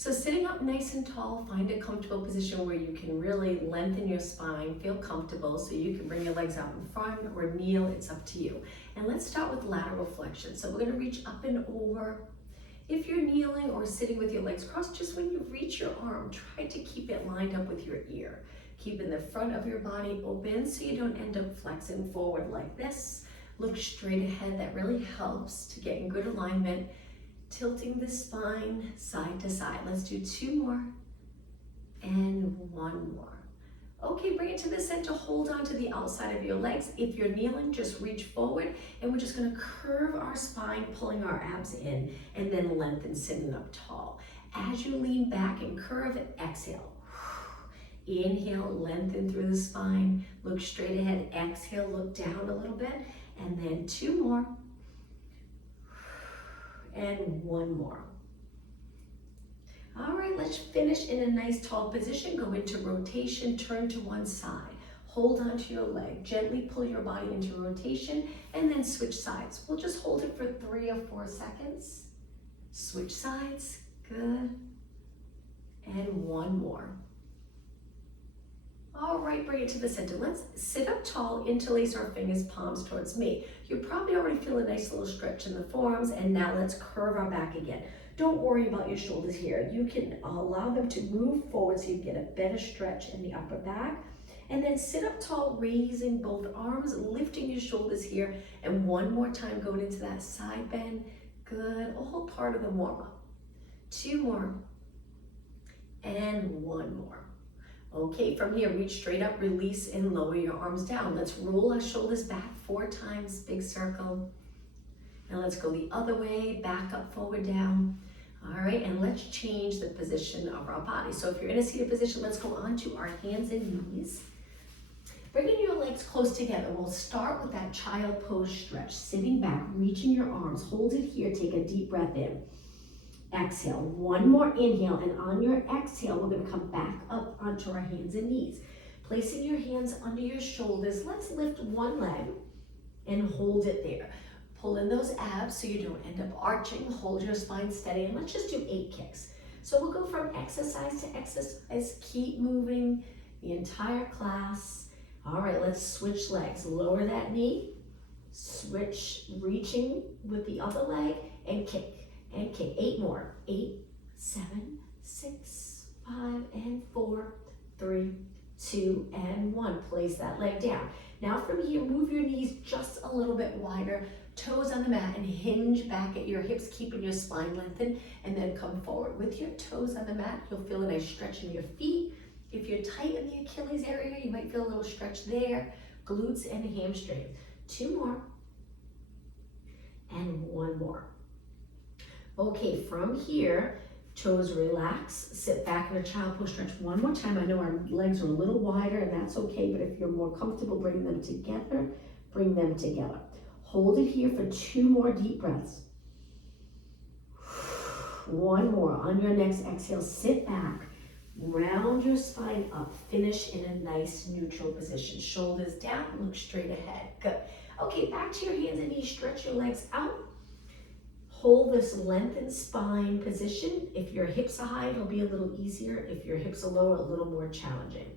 So sitting up nice and tall, find a comfortable position where you can really lengthen your spine, feel comfortable, so you can bring your legs out in front or kneel, it's up to you. And let's start with lateral flexion. So we're gonna reach up and over. If you're kneeling or sitting with your legs crossed, just when you reach your arm, try to keep it lined up with your ear. Keeping the front of your body open so you don't end up flexing forward like this. Look straight ahead, that really helps to get in good alignment. Tilting the spine side to side. Let's do 2 more and 1 more. Okay, bring it to the center, hold on to the outside of your legs. If you're kneeling, just reach forward and we're just gonna curve our spine, pulling our abs in and then lengthen sitting up tall. As you lean back and curve, exhale. Inhale, lengthen through the spine, look straight ahead, exhale, look down a little bit, and then 2 more. And 1 more. All right, let's finish in a nice tall position. Go into rotation, turn to one side. Hold onto your leg, gently pull your body into rotation, and then switch sides. We'll just hold it for 3 or 4 seconds. Switch sides, good. And 1 more. All right, bring it to the center. Let's sit up tall, interlace our fingers, palms towards me. You probably already feel a nice little stretch in the forearms, and now let's curve our back again. Don't worry about your shoulders here. You can allow them to move forward so you get a better stretch in the upper back. And then sit up tall, raising both arms, lifting your shoulders here, and 1 more time going into that side bend. Good, all part of the warm-up. 2 more, and 1 more. Okay, from here, reach straight up, release, and lower your arms down. Let's roll our shoulders back 4 times, big circle. And let's go the other way, back up, forward, down. All right, and let's change the position of our body. So if you're in a seated position, let's go onto our hands and knees. Bringing your legs close together, we'll start with that child pose stretch. Sitting back, reaching your arms, hold it here, take a deep breath in. Exhale, 1 more inhale, and on your exhale, we're gonna come back up onto our hands and knees. Placing your hands under your shoulders, let's lift 1 leg and hold it there. Pull in those abs so you don't end up arching, hold your spine steady, and let's just do 8 kicks. So we'll go from exercise to exercise, keep moving the entire class. All right, let's switch legs. Lower that knee, switch, reaching with the other leg, and kick. And kick. 8 more. 8, 7, 6, 5, and 4, 3, 2, and 1. Place that leg down. Now from here, move your knees just a little bit wider, toes on the mat, and hinge back at your hips, keeping your spine lengthened, and then come forward. With your toes on the mat, you'll feel a nice stretch in your feet. If you're tight in the Achilles area, you might feel a little stretch there, glutes and hamstrings. 2 more, and 1 more. Okay, from here, toes relax, sit back in a child pose stretch 1 more time. I know our legs are a little wider, and that's okay, but if you're more comfortable, bring them together, bring them together. Hold it here for 2 more deep breaths. 1 more. On your next exhale, sit back, round your spine up, finish in a nice neutral position. Shoulders down, look straight ahead. Good. Okay, back to your hands and knees, stretch your legs out. Hold this lengthened spine position. If your hips are high, it'll be a little easier. If your hips are low, a little more challenging.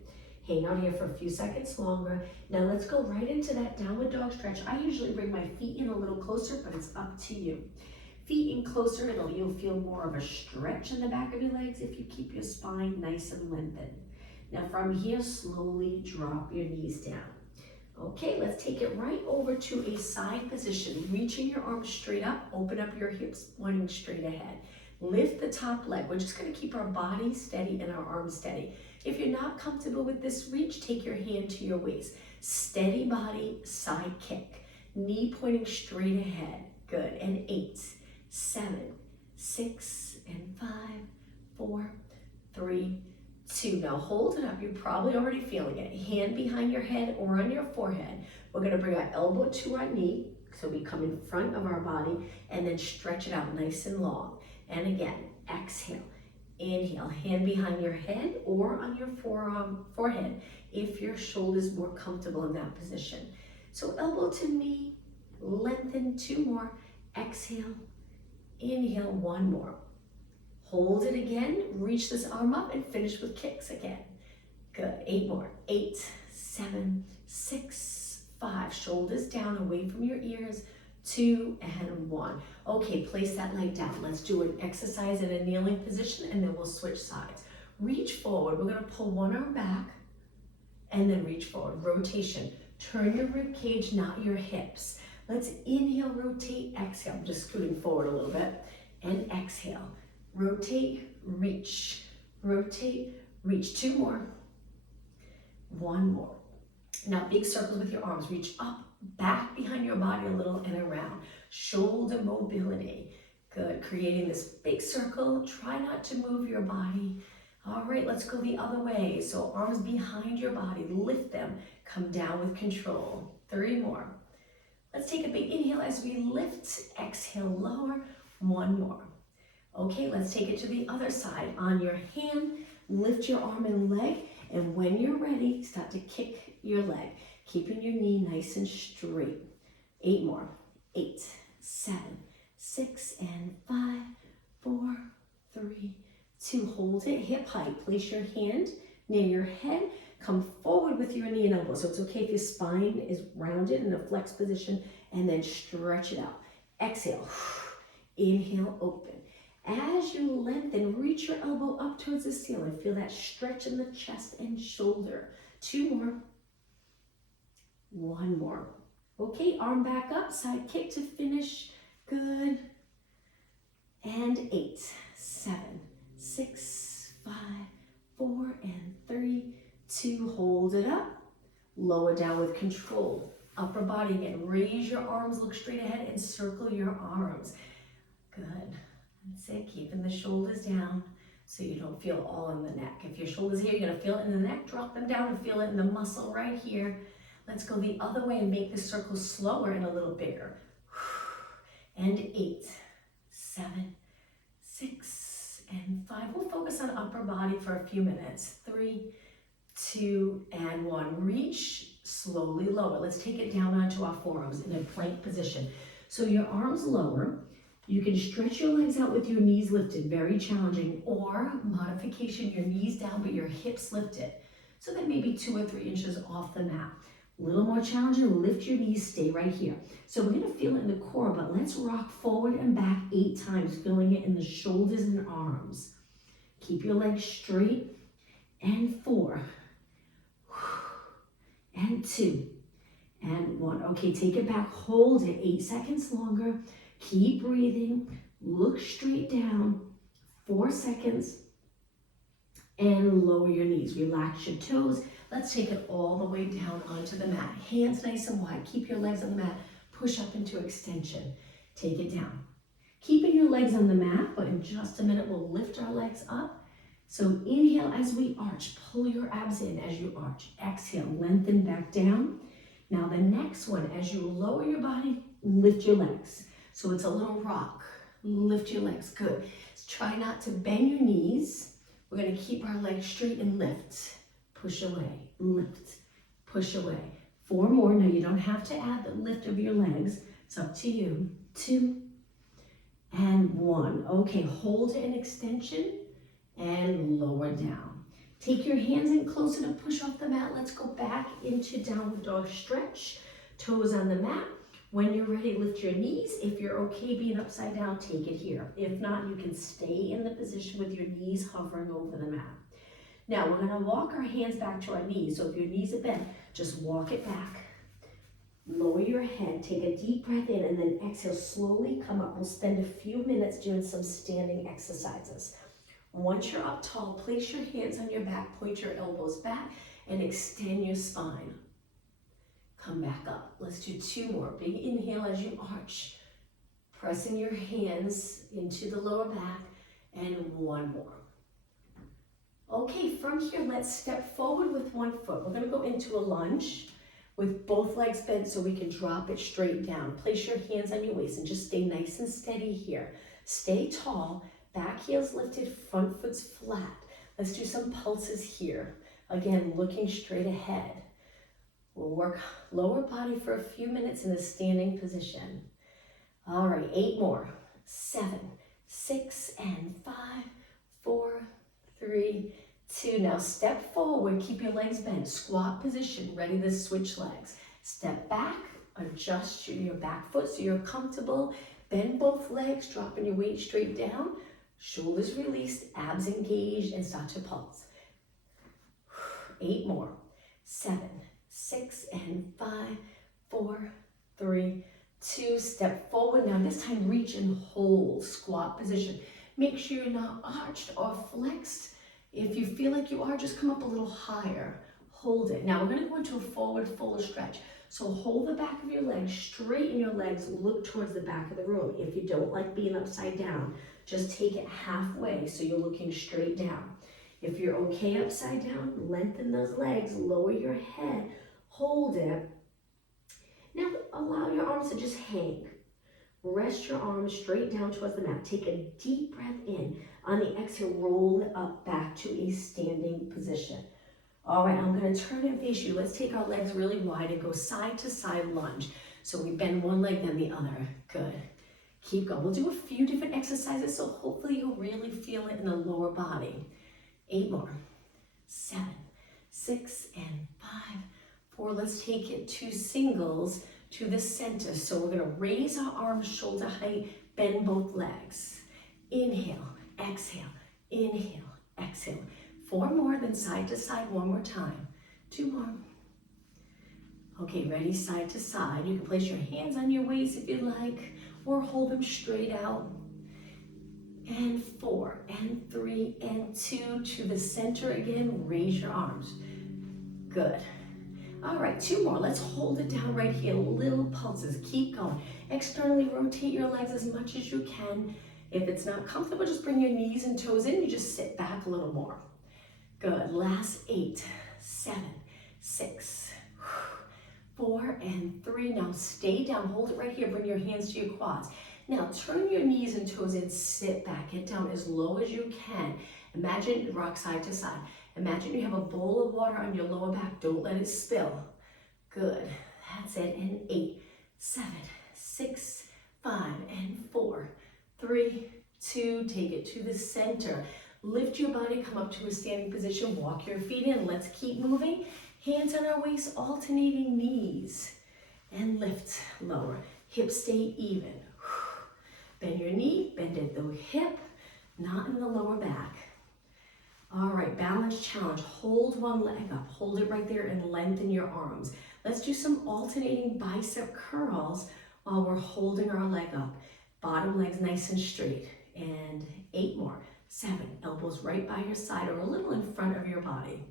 Hang out here for a few seconds longer. Now let's go right into that downward dog stretch. I usually bring my feet in a little closer, but it's up to you. Feet in closer, you'll feel more of a stretch in the back of your legs if you keep your spine nice and lengthened. Now from here, slowly drop your knees down. Okay, let's take it right over to a side position. Reaching your arms straight up, open up your hips, pointing straight ahead. Lift the top leg. We're just gonna keep our body steady and our arms steady. If you're not comfortable with this reach, take your hand to your waist. Steady body, side kick. Knee pointing straight ahead. Good, and 8, 7, 6, and 5, 4, 3, 2. Now hold it up. You're probably already feeling it. Hand behind your head or on your forehead. We're going to bring our elbow to our knee, so we come in front of our body, and then stretch it out nice and long. And again, exhale. Inhale, hand behind your head or on your forehead if your shoulder's more comfortable in that position. So elbow to knee, lengthen. 2 more. Exhale. Inhale. 1 more. Hold it again, reach this arm up and finish with kicks again. Good, 8 more. 8, 7, 6, 5. Shoulders down, away from your ears. 2 and 1. Okay, place that leg down. Let's do an exercise in a kneeling position and then we'll switch sides. Reach forward. We're gonna pull one arm back and then reach forward. Rotation. Turn your rib cage, not your hips. Let's inhale, rotate, exhale. I'm just scooting forward a little bit. And exhale. Rotate, reach. Rotate, reach. 2 more. 1 more. Now big circles with your arms. Reach up, back behind your body a little and around. Shoulder mobility. Good. Creating this big circle. Try not to move your body. All right, let's go the other way. So arms behind your body. Lift them. Come down with control. 3 more. Let's take a big inhale as we lift. Exhale, lower. 1 more. Okay, let's take it to the other side. On your hand, lift your arm and leg. And when you're ready, start to kick your leg, keeping your knee nice and straight. 8 more. 8, 7, 6, and 5, 4, 3, 2. Hold it, hip height. Place your hand near your head. Come forward with your knee and elbow. So it's okay if your spine is rounded in a flexed position, and then stretch it out. Exhale. Inhale, open. As you lengthen, reach your elbow up towards the ceiling. Feel that stretch in the chest and shoulder. 2 more. 1 more. Okay, arm back up, side kick to finish. Good. And 8, 7, 6, 5, 4, and 3, 2. Hold it up. Lower down with control. Upper body again. Raise your arms, look straight ahead, and circle your arms. Good. That's it, keeping the shoulders down so you don't feel all in the neck. If your shoulder's here, you're gonna feel it in the neck, drop them down and feel it in the muscle right here. Let's go the other way and make the circle slower and a little bigger. And 8, 7, 6, and 5. We'll focus on upper body for a few minutes. 3, 2, and 1. Reach, slowly lower. Let's take it down onto our forearms in a plank position. So your arms lower. You can stretch your legs out with your knees lifted, very challenging, or modification, your knees down but your hips lifted. So then maybe 2 or 3 inches off the mat. A little more challenging, lift your knees, stay right here. So we're gonna feel it in the core, but let's rock forward and back 8 times, feeling it in the shoulders and arms. Keep your legs straight, and 4, and 2, and 1. Okay, take it back, hold it, 8 seconds longer. Keep breathing, look straight down, 4 seconds, and lower your knees. Relax your toes. Let's take it all the way down onto the mat. Hands nice and wide. Keep your legs on the mat. Push up into extension. Take it down. Keeping your legs on the mat, but in just a minute, we'll lift our legs up. So inhale as we arch. Pull your abs in as you arch. Exhale, lengthen back down. Now the next one, as you lower your body, lift your legs. So it's a little rock. Lift your legs, good. Try not to bend your knees. We're gonna keep our legs straight and lift. Push away, lift, push away. 4 more, now you don't have to add the lift of your legs. It's up to you. 2, and 1. Okay, hold an extension and lower down. Take your hands in closer to push off the mat. Let's go back into downward dog stretch. Toes on the mat. When you're ready, lift your knees. If you're okay being upside down, take it here. If not, you can stay in the position with your knees hovering over the mat. Now, we're gonna walk our hands back to our knees. So if your knees are bent, just walk it back. Lower your head, take a deep breath in, and then exhale, slowly come up. We'll spend a few minutes doing some standing exercises. Once you're up tall, place your hands on your back, point your elbows back, and extend your spine. Come back up. Let's do 2 more. Big inhale as you arch. Pressing your hands into the lower back, and 1 more. Okay, from here, let's step forward with 1 foot. We're gonna go into a lunge with both legs bent so we can drop it straight down. Place your hands on your waist and just stay nice and steady here. Stay tall, back heel's lifted, front foot's flat. Let's do some pulses here. Again, looking straight ahead. We'll work lower body for a few minutes in a standing position. All right, 8 more. 7, 6, and 5, 4, 3, 2. Now step forward, keep your legs bent, squat position, ready to switch legs. Step back, adjust your back foot so you're comfortable. Bend both legs, dropping your weight straight down. Shoulders released, abs engaged, and start to pulse. 8 more. 7, 6, and 5, 4, 3, 2. Step forward. Now this time reach and hold, squat position. Make sure you're not arched or flexed. If you feel like you are, just come up a little higher. Hold it. Now we're going to go into a forward fold stretch. So hold the back of your legs, straighten your legs, look towards the back of the room. If you don't like being upside down, just take it halfway so you're looking straight down. If you're okay upside down, lengthen those legs, lower your head, hold it. Now allow your arms to just hang. Rest your arms straight down towards the mat. Take a deep breath in. On the exhale, roll it up back to a standing position. All right, I'm going to turn and face you. Let's take our legs really wide and go side to side lunge. So we bend one leg, then the other. Good. Keep going. We'll do a few different exercises, so hopefully you'll really feel it in the lower body. 8 more. 7, 6, and 5, 4. Let's take it to singles to the center. So we're going to raise our arms shoulder height, bend both legs. Inhale, exhale, inhale, exhale. 4 more, then side to side one more time. 2 more. Okay, ready, side to side. You can place your hands on your waist if you'd like, or hold them straight out. And 4, and 3, and 2 to the center again. Raise your arms. Good. All right, 2 more. Let's hold it down right here. Little pulses. Keep going. Externally rotate your legs as much as you can. If it's not comfortable, just bring your knees and toes in. You just sit back a little more. Good. Last 8, 7, 6, 4, and 3. Now stay down. Hold it right here. Bring your hands to your quads. Now turn your knees and toes in. Sit back. Get down as low as you can. Imagine rock side to side. Imagine you have a bowl of water on your lower back. Don't let it spill. Good. That's it. And 8, 7, 6, 5, and 4, 3, 2. Take it to the center. Lift your body, come up to a standing position. Walk your feet in. Let's keep moving. Hands on our waist, alternating knees. And lift, lower. Hips stay even. Bend your knee, bend at the hip, not in the lower back. All right, balance challenge. Hold one leg up. Hold it right there and lengthen your arms. Let's do some alternating bicep curls while we're holding our leg up. Bottom leg's nice and straight. And 8 more. 7, elbows right by your side or a little in front of your body.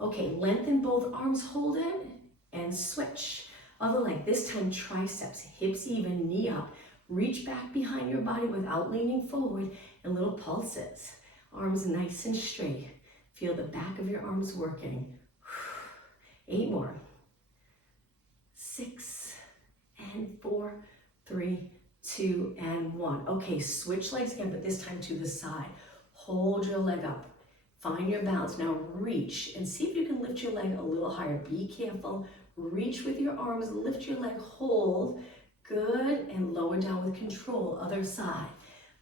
Okay, lengthen both arms, hold it, and switch. Other leg, this time triceps, hips even, knee up. Reach back behind your body without leaning forward, and little pulses. Arms nice and straight. Feel the back of your arms working. 8 more. 6, and 4, 3, 2, and 1. Okay, switch legs again, but this time to the side. Hold your leg up. Find your balance. Now reach and see if you can lift your leg a little higher. Be careful. Reach with your arms, lift your leg, hold. Good, and lower down with control. Other side.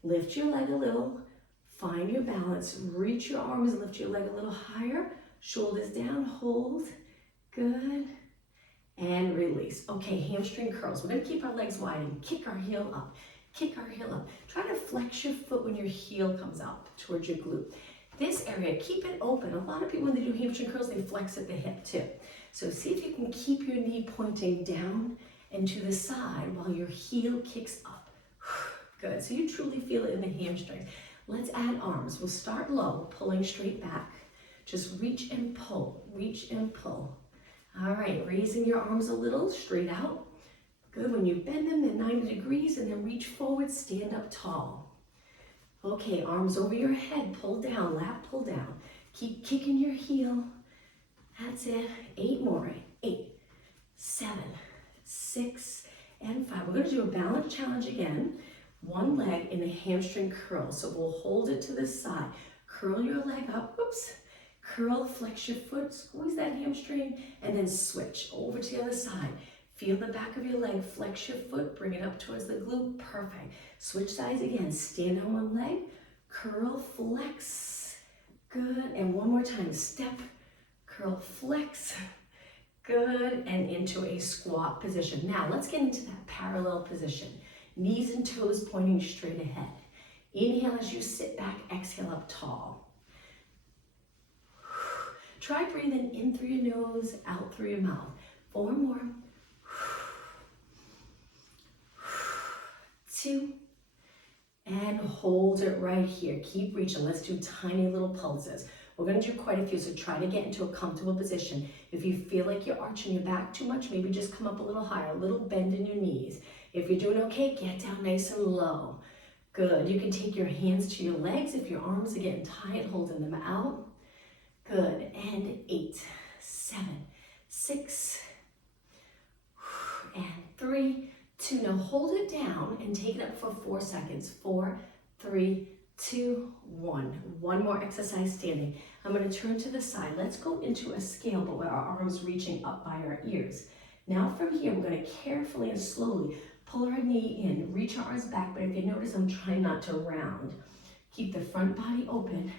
Lift your leg a little. Find your balance. Reach your arms, lift your leg a little higher. Shoulders down, hold. Good. And release. Okay, hamstring curls. We're going to keep our legs wide and kick our heel up. Kick our heel up. Try to flex your foot when your heel comes up towards your glute. This area, keep it open. A lot of people, when they do hamstring curls, they flex at the hip too. So see if you can keep your knee pointing down and to the side while your heel kicks up. Good. So you truly feel it in the hamstrings. Let's add arms. We'll start low, pulling straight back. Just reach and pull. Reach and pull. All right, raising your arms a little, straight out. Good, when you bend them at 90 degrees and then reach forward, stand up tall. Okay, arms over your head, pull down, lap pull down. Keep kicking your heel. That's it, 8 more. 8, 7, 6, and 5. We're gonna do a balance challenge again. One leg in a hamstring curl. So we'll hold it to the side. Curl your leg up, whoops. Curl, flex your foot, squeeze that hamstring, and then switch over to the other side. Feel the back of your leg, flex your foot, bring it up towards the glute, perfect. Switch sides again, stand on one leg, curl, flex, good, and one more time, step, curl, flex, good, and into a squat position. Now let's get into that parallel position. Knees and toes pointing straight ahead. Inhale as you sit back, exhale up tall. Try breathing in through your nose, out through your mouth. 4 more. 2, and hold it right here. Keep reaching. Let's do tiny little pulses. We're going to do quite a few, so try to get into a comfortable position. If you feel like you're arching your back too much, maybe just come up a little higher, a little bend in your knees. If you're doing okay, get down nice and low. Good. You can take your hands to your legs. If your arms are getting tight, holding them out. Good. And 8, 7, 6, and 3, 2. Now hold it down and take it up for 4 seconds. 4, 3, 2, 1. One more exercise standing. I'm going to turn to the side. Let's go into a scale, but with our arms reaching up by our ears. Now from here, we're going to carefully and slowly pull our knee in, reach our arms back, but if you notice, I'm trying not to round. Keep the front body open,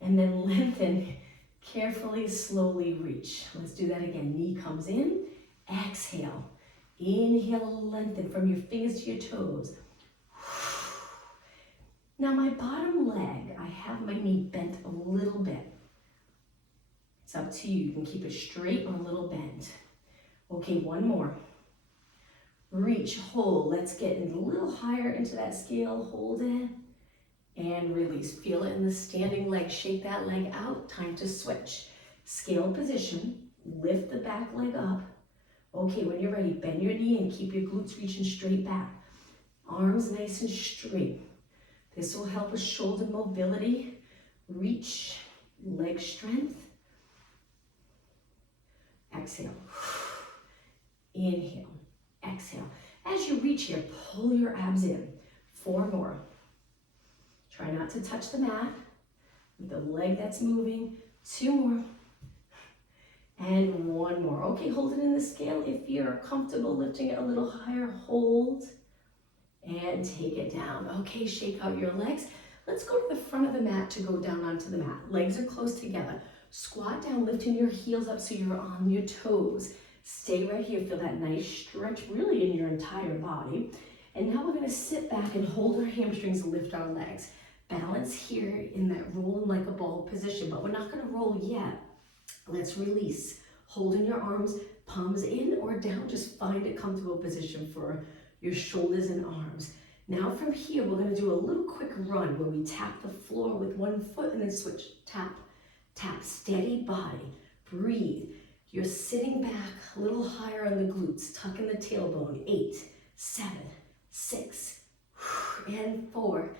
and then lengthen, carefully, slowly reach. Let's do that again. Knee comes in, exhale. Inhale, lengthen from your fingers to your toes. Now my bottom leg, I have my knee bent a little bit. It's up to you. You can keep it straight or a little bent. Okay, one more. Reach, hold. Let's get a little higher into that scale. Hold it and release. Feel it in the standing leg. Shake that leg out. Time to switch. Scale position. Lift the back leg up. Okay, when you're ready, bend your knee and keep your glutes reaching straight back. Arms nice and straight. This will help with shoulder mobility. Reach, leg strength. Exhale. Inhale. Exhale. As you reach here, pull your abs in. 4 more. Try not to touch the mat with the leg that's moving. 2 more. And 1 more. Okay, hold it in the scale. If you're comfortable lifting it a little higher, hold and take it down. Okay, shake out your legs. Let's go to the front of the mat to go down onto the mat. Legs are close together. Squat down, lifting your heels up so you're on your toes. Stay right here. Feel that nice stretch really in your entire body. And now we're going to sit back and hold our hamstrings and lift our legs. Balance here in that rolling like a ball position, but we're not going to roll yet. Let's release. Holding your arms, palms in or down. Just find a comfortable position for your shoulders and arms. Now from here, we're going to do a little quick run where we tap the floor with one foot and then switch. Tap, tap, steady body. Breathe. You're sitting back a little higher on the glutes, tucking the tailbone. 8, 7, 6, and 4,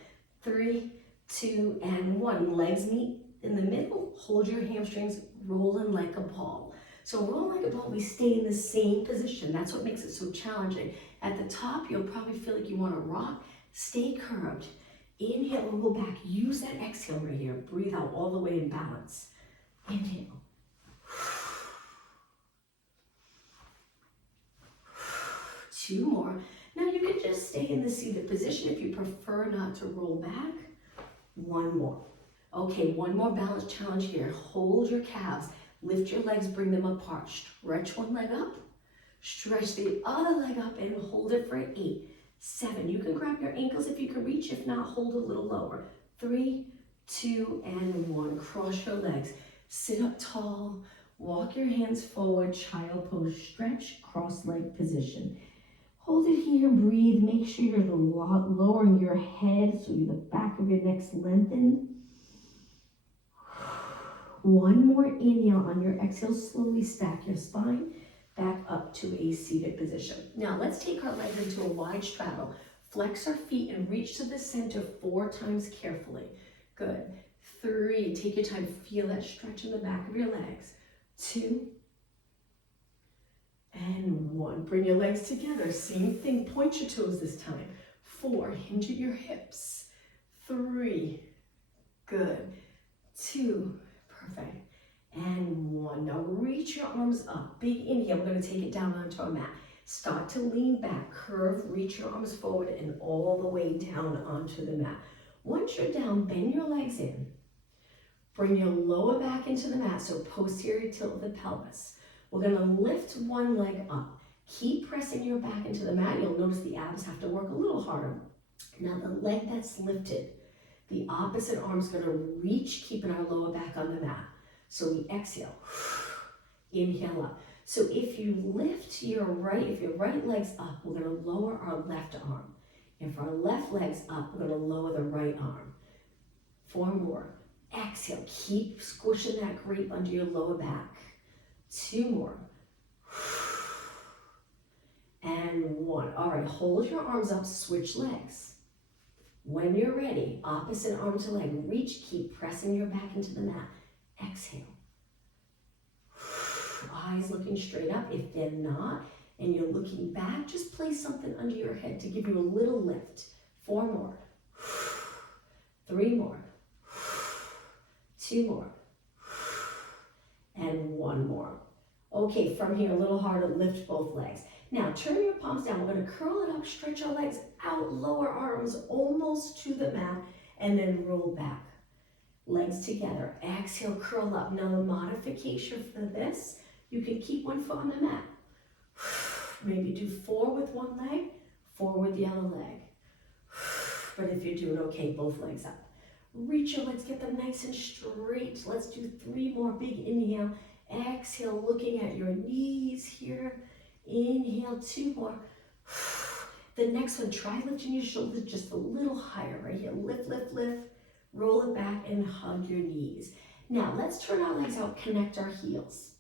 3, 2, and 1. Legs meet in the middle. Hold your hamstrings, rolling like a ball. So roll like a ball, we stay in the same position. That's what makes it so challenging. At the top, you'll probably feel like you want to rock. Stay curved. Inhale and go back. Use that exhale right here. Breathe out all the way in balance. Inhale. 2 more. Now you can just stay in the seated position if you prefer not to roll back. 1 more. Okay, 1 more balance challenge here. Hold your calves. Lift your legs, bring them apart. Stretch one leg up. Stretch the other leg up and hold it for 8, 7. You can grab your ankles if you can reach. If not, hold a little lower. 3, 2, and 1. Cross your legs. Sit up tall. Walk your hands forward. Child pose. Stretch. Cross leg position. Hold it here, breathe. Make sure you're lowering your head so the back of your neck's lengthened. 1 more inhale. On your exhale, slowly stack your spine back up to a seated position. Now let's take our legs into a wide straddle. Flex our feet and reach to the center 4 times carefully. Good. 3, take your time. Feel that stretch in the back of your legs. 2, and 1. Bring your legs together. Same thing. Point your toes this time. 4. Hinge at your hips. 3. Good. 2. Perfect. And 1. Now reach your arms up. Big inhale. We're going to take it down onto our mat. Start to lean back. Curve. Reach your arms forward and all the way down onto the mat. Once you're down, bend your legs in. Bring your lower back into the mat, so posterior tilt of the pelvis. We're gonna lift one leg up. Keep pressing your back into the mat. You'll notice the abs have to work a little harder. Now the leg that's lifted, the opposite arm's gonna reach, keeping our lower back on the mat. So we exhale, inhale up. So if you lift if your right leg's up, we're gonna lower our left arm. If our left leg's up, we're gonna lower the right arm. 4 more. Exhale, keep squishing that grip under your lower back. 2 more. And 1. All right, hold your arms up, switch legs. When you're ready, opposite arm to leg, reach, keep pressing your back into the mat. Exhale. Eyes looking straight up. If they're not, and you're looking back, just place something under your head to give you a little lift. 4 more. 3 more. 2 more. And 1 more. Okay, from here, a little harder, lift both legs. Now, turn your palms down. We're gonna curl it up, stretch our legs out, lower arms almost to the mat, and then roll back. Legs together. Exhale, curl up. Now, the modification for this, you can keep one foot on the mat. Maybe do 4 with one leg, 4 with the other leg. But if you're doing okay, both legs up. Reach your legs, get them nice and straight. Let's do 3 more. Big inhale. Exhale, looking at your knees here. Inhale, 2 more. The next one, try lifting your shoulders just a little higher right here. Lift, lift, lift. Roll it back and hug your knees. Now, let's turn our legs out, connect our heels.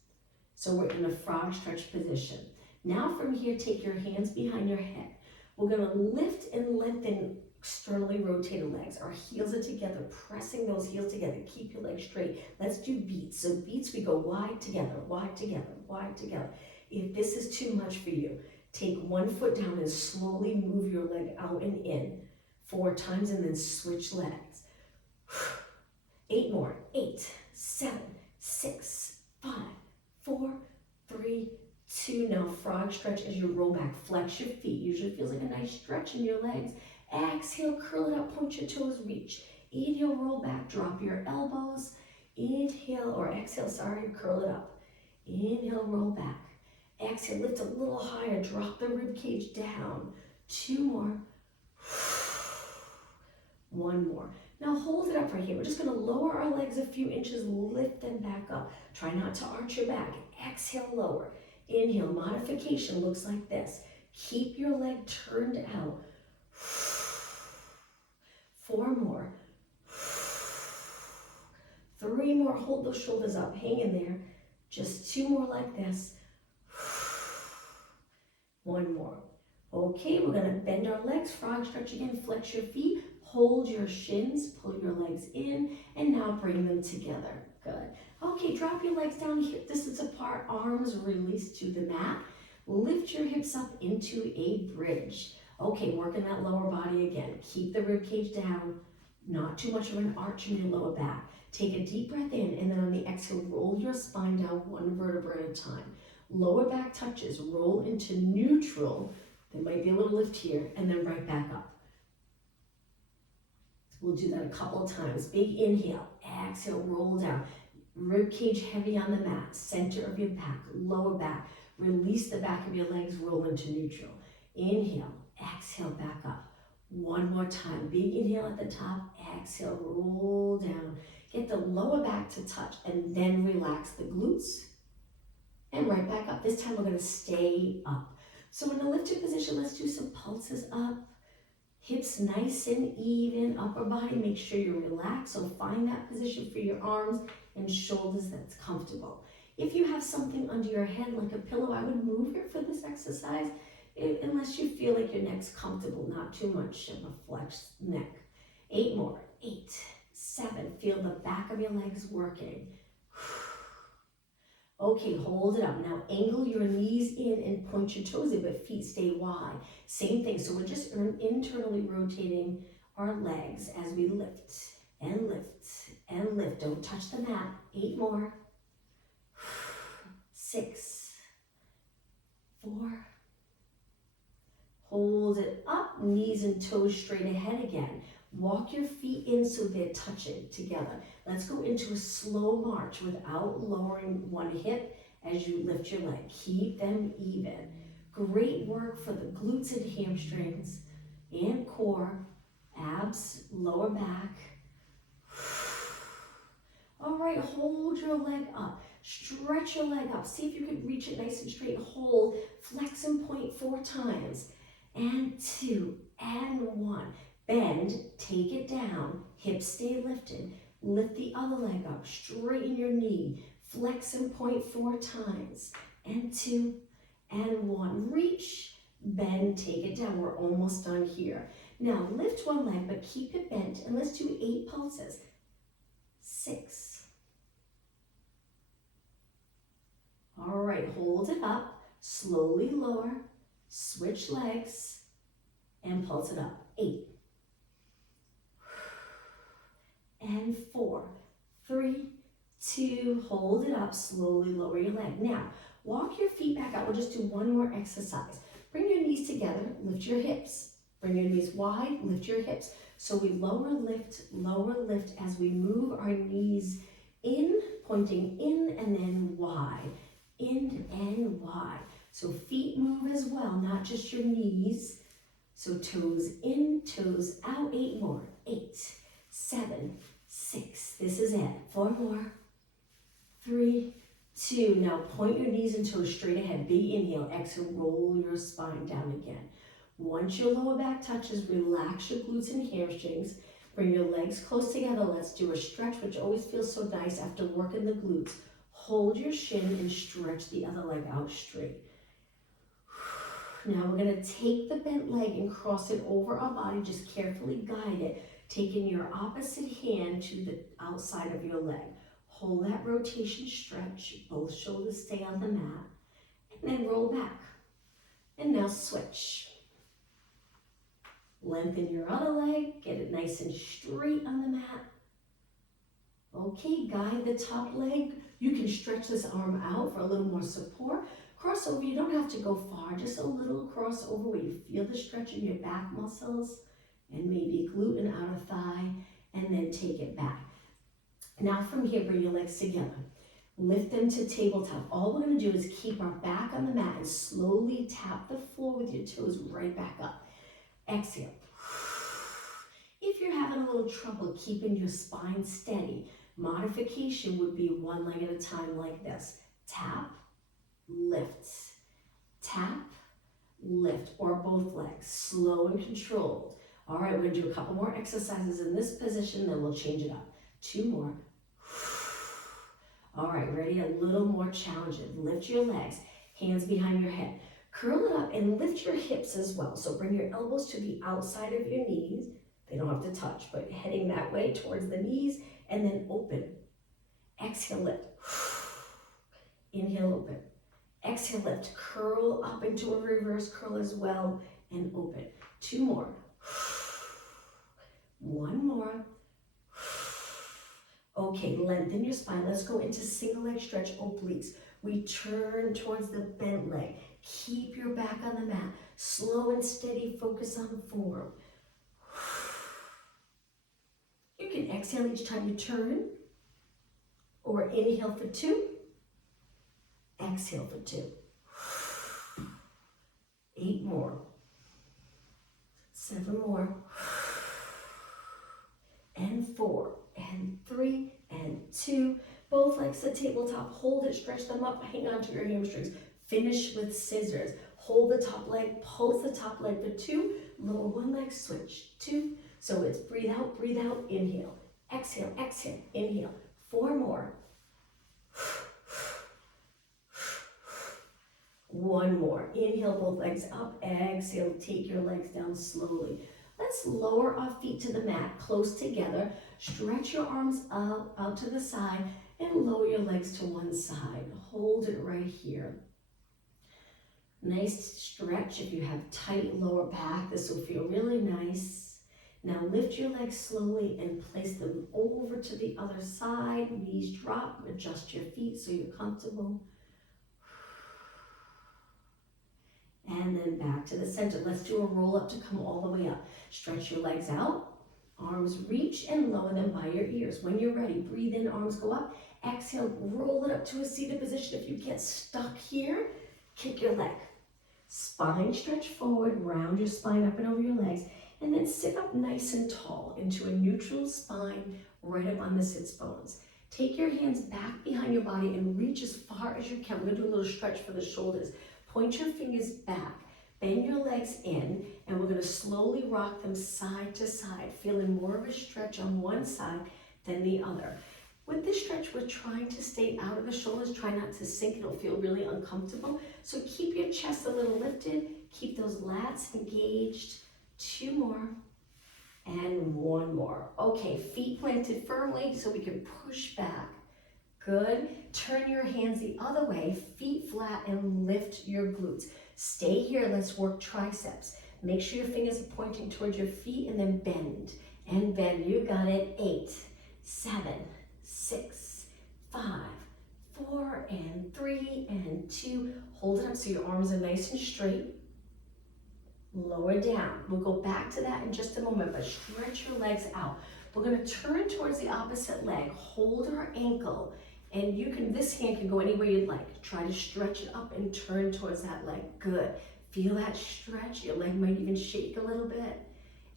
So we're in a frog stretch position. Now from here, take your hands behind your head. We're gonna lift and lengthen externally rotated legs. Our heels are together, pressing those heels together. Keep your legs straight. Let's do beats. So beats, we go wide together, wide together, wide together. If this is too much for you, take 1 foot down and slowly move your leg out and in 4 times and then switch legs. 8 more. 8, 7, 6, 5, 4, 3, 2. Now frog stretch as you roll back. Flex your feet. Usually feels like a nice stretch in your legs. Exhale, curl it up, point your toes, reach. Inhale, roll back, drop your elbows. Inhale, or exhale, sorry, curl it up. Inhale, roll back. Exhale, lift a little higher, drop the rib cage down. 2 more. 1 more. Now hold it up right here. We're just gonna lower our legs a few inches, lift them back up. Try not to arch your back. Exhale, lower. Inhale, modification looks like this. Keep your leg turned out. 4 more. 3 more, hold those shoulders up, hang in there. Just 2 more like this. 1 more. Okay, we're gonna bend our legs, frog stretch again, flex your feet, hold your shins, pull your legs in, and now bring them together. Good. Okay, drop your legs down, hip distance apart, arms release to the mat. Lift your hips up into a bridge. Okay, working that lower body again. Keep the rib cage down, not too much of an arch in your lower back. Take a deep breath in, and then on the exhale, roll your spine down 1 vertebra at a time. Lower back touches, roll into neutral. There might be a little lift here, and then right back up. We'll do that a couple of times. Big inhale, exhale, roll down. Rib cage heavy on the mat, center of your back, lower back. Release the back of your legs, roll into neutral. Inhale, exhale, back up. 1 more time. Big inhale at the top, exhale, roll down. Get the lower back to touch, and then relax the glutes. And right back up. This time we're gonna stay up. So in a lifted position, let's do some pulses up. Hips nice and even, upper body, make sure you're relaxed. So find that position for your arms and shoulders that's comfortable. If you have something under your head like a pillow, I would move it for this exercise unless you feel like your neck's comfortable, not too much of a flexed neck. 8 more. 8, 7, feel the back of your legs working. Okay, hold it up. Now angle your knees in and point your toes in, but feet stay wide. Same thing, so we're just internally rotating our legs as we lift and lift and lift. Don't touch the mat. 8 more. 6, 4. Hold it up, knees and toes straight ahead again. Walk your feet in so they're touching together. Let's go into a slow march without lowering one hip as you lift your leg. Keep them even. Great work for the glutes and hamstrings and core, abs, lower back. All right, hold your leg up. Stretch your leg up. See if you can reach it nice and straight. Hold, flex and point 4 times. And 2, and 1. Bend, take it down, hips stay lifted. Lift the other leg up, straighten your knee. Flex and point 4 times. And 2, and 1. Reach, bend, take it down. We're almost done here. Now lift one leg, but keep it bent, and let's do 8 pulses. 6. All right, hold it up, slowly lower, switch legs, and pulse it up. 8. And 4, 3, 2, hold it up, slowly lower your leg. Now, walk your feet back out. We'll just do one more exercise. Bring your knees together, lift your hips. Bring your knees wide, lift your hips. So we lower, lift as we move our knees in, pointing in and then wide. In and wide. So feet move as well, not just your knees. So toes in, toes out. 8 more. 8, 7, 6. This is it. 4 more. 3, 2. Now point your knees and toes straight ahead. Big inhale. Exhale, roll your spine down again. Once your lower back touches, relax your glutes and hamstrings. Bring your legs close together. Let's do a stretch, which always feels so nice after working the glutes. Hold your shin and stretch the other leg out straight. Now we're going to take the bent leg and cross it over our body. Just carefully guide it, taking your opposite hand to the outside of your leg. Hold that rotation, stretch. Both shoulders stay on the mat. And then roll back. And now switch. Lengthen your other leg. Get it nice and straight on the mat. Okay, guide the top leg. You can stretch this arm out for a little more support. Crossover, you don't have to go far, just a little crossover where you feel the stretch in your back muscles and maybe glute and outer thigh, and then take it back. Now from here, bring your legs together. Lift them to tabletop. All we're gonna do is keep our back on the mat and slowly tap the floor with your toes right back up. Exhale. If you're having a little trouble keeping your spine steady, modification would be one leg at a time like this. Tap, lift, tap, lift, or both legs, slow and controlled. All right, we're gonna do a couple more exercises in this position, then we'll change it up. 2 more. All right, ready? A little more challenging. Lift your legs, hands behind your head. Curl it up and lift your hips as well. So bring your elbows to the outside of your knees. They don't have to touch, but heading that way towards the knees, and then open. Exhale, lift. Inhale, open. Exhale, lift. Curl up into a reverse curl as well, and open. 2 more. 1 more. Okay, lengthen your spine. Let's go into single leg stretch obliques. We turn towards the bent leg. Keep your back on the mat. Slow and steady, focus on the form. You can exhale each time you turn, or inhale for 2, exhale for 2. 8 more, 7 more, and 4, and 3, and 2. Both legs to tabletop. Hold it, stretch them up, hang on to your hamstrings. Finish with scissors. Hold the top leg, pulse the top leg for 2, lower one leg, switch, 2. So it's breathe out, inhale, exhale, exhale, inhale. 4 more. 1 more. Inhale, both legs up, exhale, take your legs down slowly. Let's lower our feet to the mat, close together. Stretch your arms out to the side, and lower your legs to one side. Hold it right here. Nice stretch. If you have tight lower back, this will feel really nice. Now lift your legs slowly and place them over to the other side. Knees drop, adjust your feet so you're comfortable. And then back to the center. Let's do a roll up to come all the way up. Stretch your legs out. Arms reach and lower them by your ears. When you're ready, breathe in, arms go up. Exhale, roll it up to a seated position. If you get stuck here, kick your leg. Spine stretch forward, round your spine up and over your legs, and then sit up nice and tall into a neutral spine right up on the sits bones. Take your hands back behind your body and reach as far as you can. We're gonna do a little stretch for the shoulders. Point your fingers back, bend your legs in, and we're gonna slowly rock them side to side, feeling more of a stretch on one side than the other. With this stretch, we're trying to stay out of the shoulders, try not to sink, it'll feel really uncomfortable. So keep your chest a little lifted, keep those lats engaged. 2 more, and 1 more. Okay, feet planted firmly so we can push back. Good. Turn your hands the other way, feet flat, and lift your glutes. Stay here, let's work triceps. Make sure your fingers are pointing towards your feet and then bend. And bend, you got it. 8, 7, 6, 5, 4, and 3, and 2. Hold it up so your arms are nice and straight. Lower down. We'll go back to that in just a moment, but stretch your legs out. We're gonna turn towards the opposite leg, hold our ankle, and you can, this hand can go anywhere you'd like. Try to stretch it up and turn towards that leg. Good. Feel that stretch. Your leg might even shake a little bit.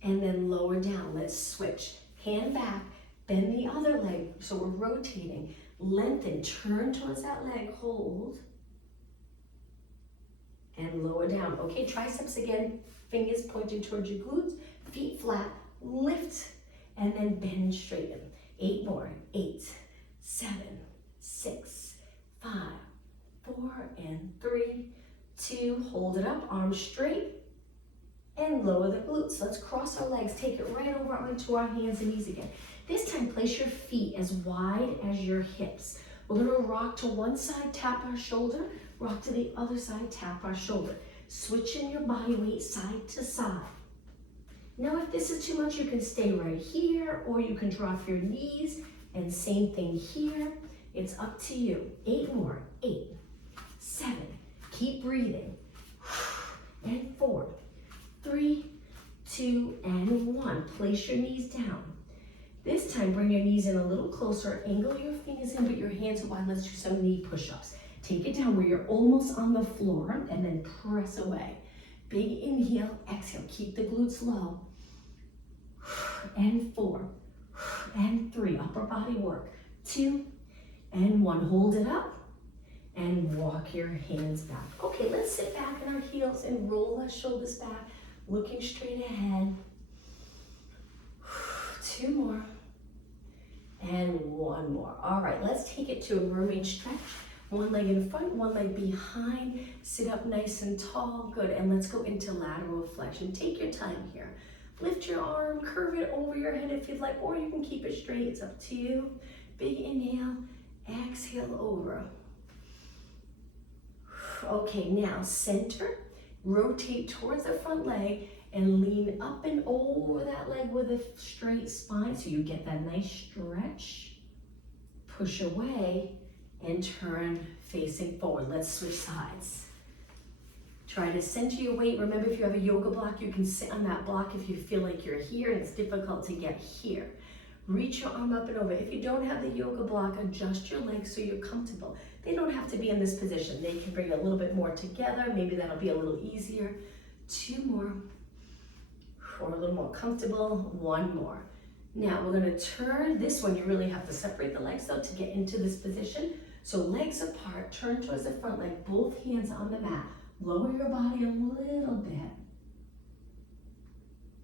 And then lower down. Let's switch. Hand back, bend the other leg. So we're rotating. Lengthen, turn towards that leg, hold. And lower down. Okay, triceps again. Fingers pointing towards your glutes. Feet flat, lift, and then bend, straighten. 8 more. 8, 7, 6, 5, 4, and 3, 2. Hold it up, arms straight, and lower the glutes. Let's cross our legs. Take it right over onto our hands and knees again. This time, place your feet as wide as your hips. We're gonna rock to one side, tap our shoulder, rock to the other side, tap our shoulder. Switching your body weight side to side. Now, if this is too much, you can stay right here, or you can drop your knees, and same thing here. It's up to you. 8 more. 8, 7, keep breathing. And 4, 3, 2, and 1. Place your knees down. This time, bring your knees in a little closer, angle your fingers in, but your hands are wide. Let's do some knee push-ups. Take it down where you're almost on the floor, and then press away. Big inhale, exhale, keep the glutes low. And 4, and 3, upper body work. 2, and 1, hold it up, and walk your hands back. Okay, let's sit back on our heels and roll our shoulders back, looking straight ahead. 2 more, and 1 more. All right, let's take it to a mermaid stretch. One leg in front, one leg behind. Sit up nice and tall, good. And let's go into lateral flexion. Take your time here. Lift your arm, curve it over your head if you'd like, or you can keep it straight, it's up to you. Big inhale, exhale over. Okay, now center, rotate towards the front leg, and lean up and over that leg with a straight spine so you get that nice stretch. Push away and turn facing forward. Let's switch sides. Try to center your weight. Remember, if you have a yoga block, you can sit on that block if you feel like you're here and it's difficult to get here. Reach your arm up and over. If you don't have the yoga block, adjust your legs so you're comfortable. They don't have to be in this position. They can bring a little bit more together. Maybe that'll be a little easier. 2 more, or a little more comfortable. 1 more. Now we're gonna turn. This one, you really have to separate the legs though to get into this position. So legs apart, turn towards the front leg, both hands on the mat. Lower your body a little bit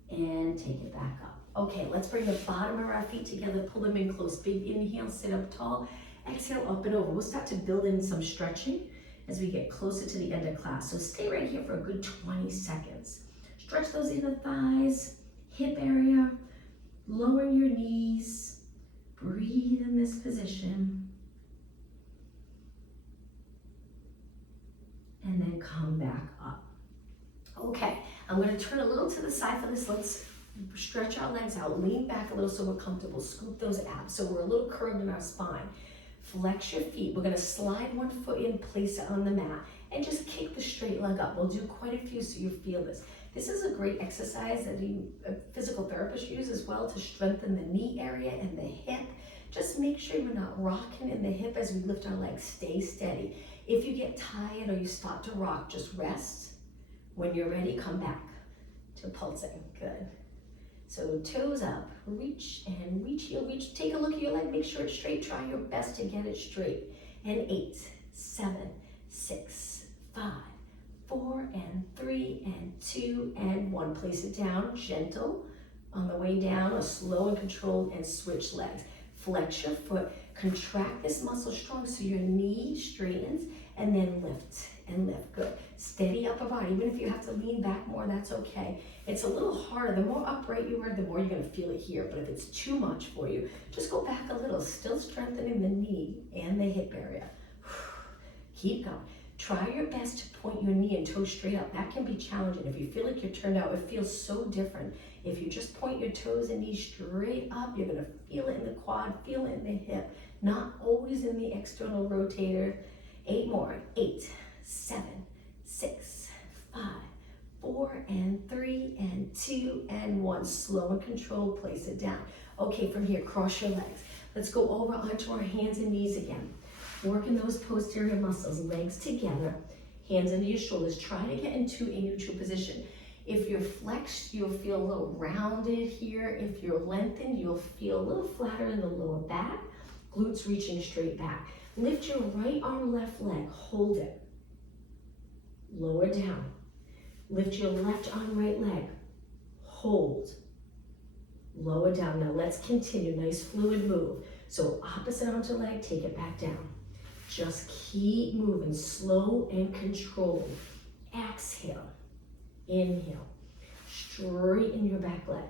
and take it back up. Okay, let's bring the bottom of our feet together, pull them in close. Big inhale, sit up tall. Exhale, up and over. We'll start to build in some stretching as we get closer to the end of class. So stay right here for a good 20 seconds. Stretch those inner thighs, hip area, lower your knees. Breathe in this position. And then come back up. Okay, I'm gonna turn a little to the side for this. Let's stretch our legs out, lean back a little so we're comfortable, scoop those abs so we're a little curved in our spine. Flex your feet. We're gonna slide one foot in, place it on the mat, and just kick the straight leg up. We'll do quite a few so you feel this. This is a great exercise that a physical therapist uses as well to strengthen the knee area and the hip. Just make sure you're not rocking in the hip as we lift our legs. Stay steady. If you get tired or you start to rock, just rest. When you're ready, come back to pulsing. Good. So toes up, reach and reach, heel, reach. Take a look at your leg, make sure it's straight. Try your best to get it straight. And 8, 7, 6, 5, 4, and 3, and 2, and 1. Place it down, gentle. On the way down, or slow and controlled, and switch legs. Flex your foot, contract this muscle strong so your knee straightens, and then lift and lift. Good. Steady upper body. Even if you have to lean back more, that's okay. It's a little harder. The more upright you are, the more you're going to feel it here. But if it's too much for you, just go back a little. Still strengthening the knee and the hip area. Keep going. Try your best to point your knee and toe straight up. That can be challenging. If you feel like you're turned out, it feels so different. If you just point your toes and knees straight up, you're going to feel it in the quad, feel it in the hip, not always in the external rotator. 8 more. 8, 7, 6, 5, 4, and 3, and 2, and 1. Slow and controlled, place it down. Okay, from here, cross your legs. Let's go over onto our hands and knees again. Working those posterior muscles, legs together, hands into your shoulders. Try to get into a neutral position. If you're flexed, you'll feel a little rounded here. If you're lengthened, you'll feel a little flatter in the lower back. Glutes reaching straight back. Lift your right arm, left leg, hold it. Lower down. Lift your left arm, right leg, hold. Lower down. Now let's continue. Nice fluid move. So opposite arm to leg, take it back down. Just keep moving, slow and controlled. Exhale, inhale, straighten your back leg.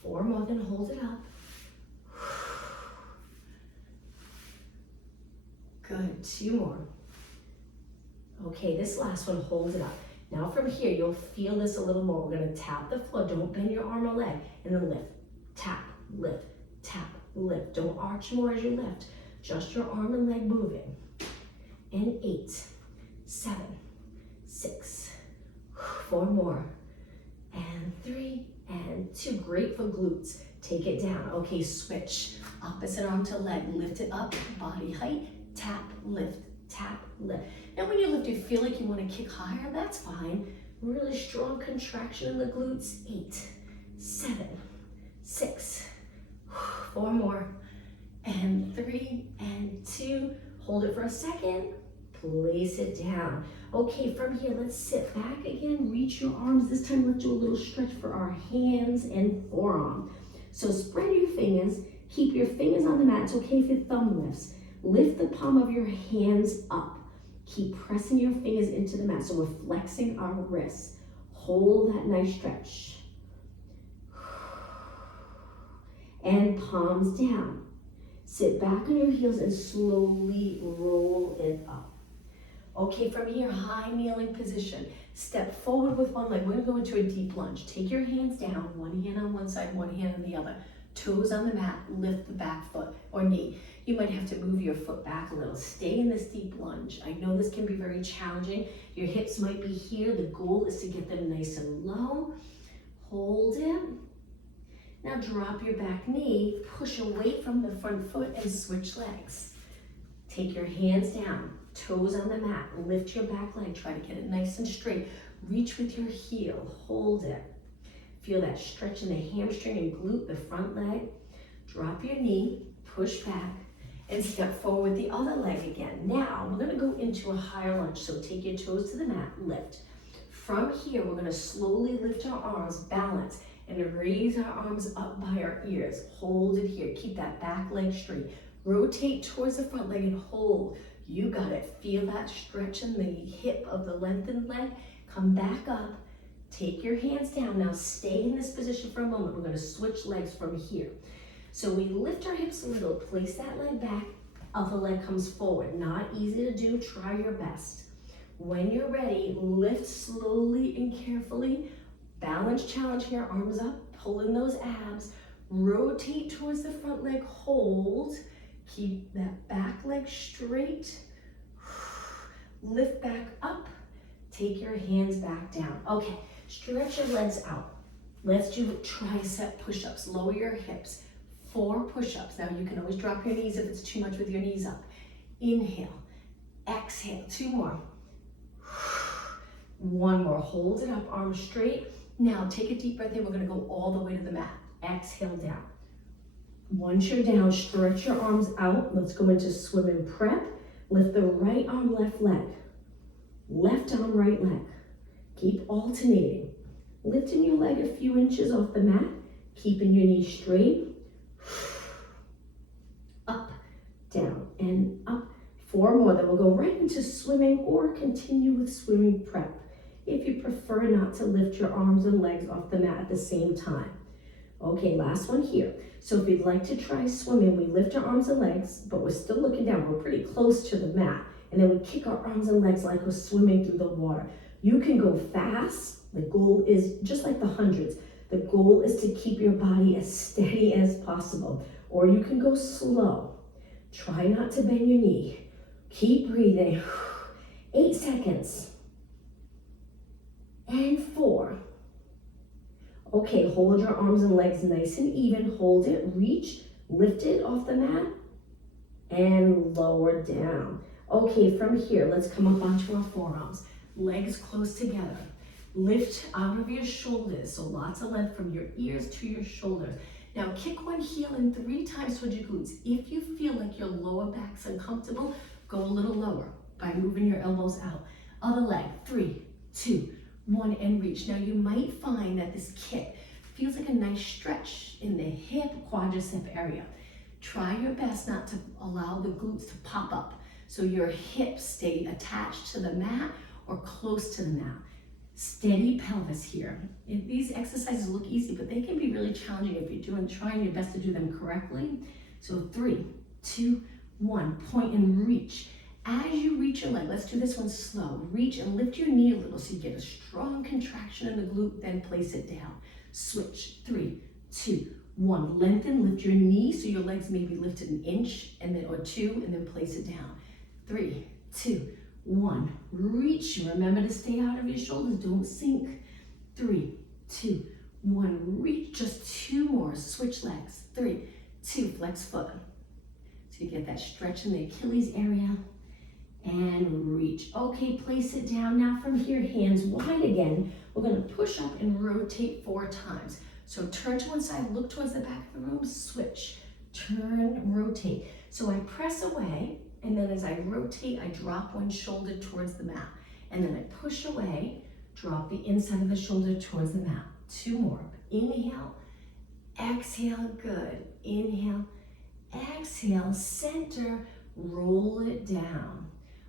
Four more, then hold it up. Good, 2 more. Okay, this last one, hold it up. Now from here, you'll feel this a little more. We're gonna tap the floor. Don't bend your arm or leg, and then lift. Tap, lift, tap, lift. Don't arch more as you lift. Just your arm and leg moving. And 8, 7, 6, 4 more. And 3, and 2. Great for glutes. Take it down. Okay, switch. Opposite arm to leg. Lift it up, body height. Tap, lift, tap, lift. Now when you lift, you feel like you want to kick higher, that's fine. Really strong contraction in the glutes. 8, 7, 6, 4 more, and 3, and 2. Hold it for a second, place it down. Okay, from here, let's sit back again, reach your arms. This time, let's do a little stretch for our hands and forearm. So spread your fingers, keep your fingers on the mat. It's okay if your thumb lifts. Lift the palm of your hands up. Keep pressing your fingers into the mat. So we're flexing our wrists. Hold that nice stretch. And palms down. Sit back on your heels and slowly roll it up. Okay, from here, high kneeling position. Step forward with one leg. We're gonna go into a deep lunge. Take your hands down, one hand on one side, one hand on the other. Toes on the mat, lift the back foot or knee. You might have to move your foot back a little. Stay in this deep lunge. I know this can be very challenging. Your hips might be here. The goal is to get them nice and low. Hold it. Now drop your back knee, push away from the front foot and switch legs. Take your hands down, toes on the mat, lift your back leg, try to get it nice and straight. Reach with your heel, hold it. Feel that stretch in the hamstring and glute, the front leg. Drop your knee, push back, and step forward the other leg again. Now, we're gonna go into a higher lunge, so take your toes to the mat, lift. From here, we're gonna slowly lift our arms, balance, and raise our arms up by our ears. Hold it here, keep that back leg straight. Rotate towards the front leg and hold. You got it, feel that stretch in the hip of the lengthened leg. Come back up, take your hands down. Now stay in this position for a moment. We're gonna switch legs from here. So we lift our hips a little, place that leg back, other leg comes forward. Not easy to do, try your best. When you're ready, lift slowly and carefully. Balance challenge here, arms up, pull in those abs. Rotate towards the front leg, hold. Keep that back leg straight. lift back up, take your hands back down. Okay, stretch your legs out. Let's do tricep push-ups. Lower your hips. 4 push-ups. Now you can always drop your knees if it's too much with your knees up. Inhale, exhale, 2 more. 1 more, hold it up, arms straight. Now take a deep breath in, we're gonna go all the way to the mat. Exhale down. Once you're down, stretch your arms out. Let's go into swim and prep. Lift the right arm, left leg. Left arm, right leg. Keep alternating. Lifting your leg a few inches off the mat, keeping your knees straight. Up, down, and up. 4 more, then we'll go right into swimming or continue with swimming prep if you prefer not to lift your arms and legs off the mat at the same time. Okay, last one here. So if you'd like to try swimming, we lift our arms and legs, but we're still looking down. We're pretty close to the mat. And then we kick our arms and legs like we're swimming through the water. You can go fast. The goal is just like the hundreds. The goal is to keep your body as steady as possible. Or you can go slow. Try not to bend your knee. Keep breathing. 8 seconds. And 4. Okay, hold your arms and legs nice and even. Hold it, reach, lift it off the mat, and lower down. Okay, from here, let's come up onto our forearms. Legs close together. Lift out of your shoulders, so lots of length from your ears to your shoulders. Now kick one heel in 3 times towards your glutes. If you feel like your lower back's uncomfortable, go a little lower by moving your elbows out. Other leg, 3, 2, 1, and reach. Now you might find that this kick feels like a nice stretch in the hip quadricep area. Try your best not to allow the glutes to pop up so your hips stay attached to the mat or close to the mat. Steady pelvis here. These exercises look easy, but they can be really challenging if you're trying your best to do them correctly. So 3, 2, 1, point and reach. As you reach your leg, let's do this one slow. Reach and lift your knee a little so you get a strong contraction in the glute, then place it down. Switch, 3, 2, 1. Lengthen, lift your knee so your legs may be lifted an inch or 2, and then place it down. 3, 2, 1. Reach. Remember to stay out of your shoulders, don't sink. 3, 2, 1. Reach, just 2 more. Switch legs. 3, 2, flex foot. So you get that stretch in the Achilles area. And reach. Okay, place it down. Now from here, hands wide again. We're going to push up and rotate 4 times. So turn to one side, look towards the back of the room, switch, turn, rotate. So I press away, and then as I rotate, I drop one shoulder towards the mat. And then I push away, drop the inside of the shoulder towards the mat. 2 more. Inhale, exhale, good. Inhale, exhale, center, roll it down.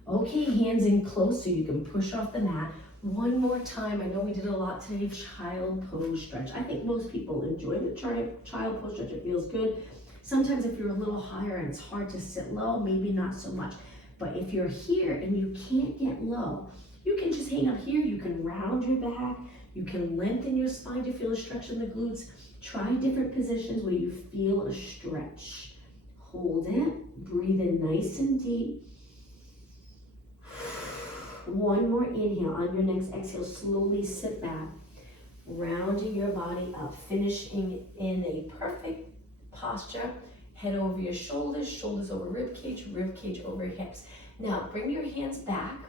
Okay, hands in close so you can push off the mat. 1 more time. I know we did a lot today, child pose stretch. I think most people enjoy the child pose stretch. It feels good. Sometimes if you're a little higher and it's hard to sit low, maybe not so much. But if you're here and you can't get low, you can just hang out here. You can round your back. You can lengthen your spine to feel a stretch in the glutes. Try different positions where you feel a stretch. Hold it. Breathe in nice and deep. 1 more inhale. On your next exhale, slowly sit back, rounding your body up, finishing in a perfect posture. Head over your shoulders, shoulders over rib cage over hips. Now bring your hands back.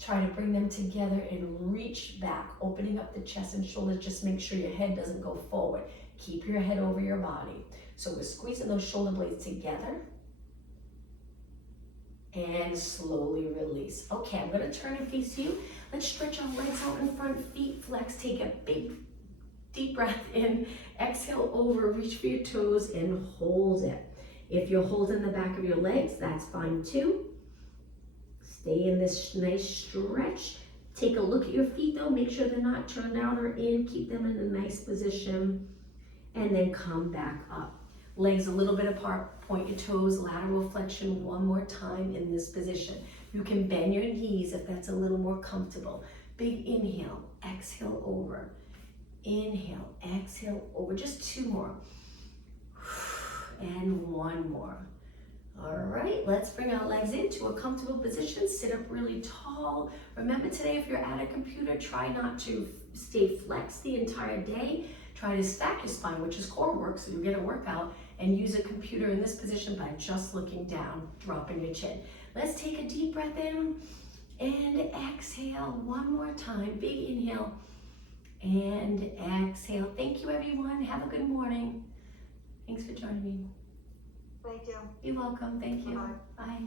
Try to bring them together and reach back, opening up the chest and shoulders. Just make sure your head doesn't go forward. Keep your head over your body. So we're squeezing those shoulder blades together. And slowly release. Okay, I'm gonna turn and face you. Let's stretch our legs out in front, feet flex. Take a big, deep breath in. Exhale over, reach for your toes and hold it. If you're holding the back of your legs, that's fine too. Stay in this nice stretch. Take a look at your feet though. Make sure they're not turned out or in. Keep them in a nice position. And then come back up. Legs a little bit apart, point your toes, lateral flexion 1 more time in this position. You can bend your knees if that's a little more comfortable. Big inhale, exhale over. Inhale, exhale over. Just 2 more. And 1 more. All right, let's bring our legs into a comfortable position. Sit up really tall. Remember today, if you're at a computer, try not to stay flexed the entire day. Try to stack your spine, which is core work, so you'll get a workout, and use a computer in this position by just looking down, dropping your chin. Let's take a deep breath in and exhale one more time. Big inhale and exhale. Thank you, everyone. Have a good morning. Thanks for joining me. Thank you. You're welcome. Thank you. Bye-bye. Bye.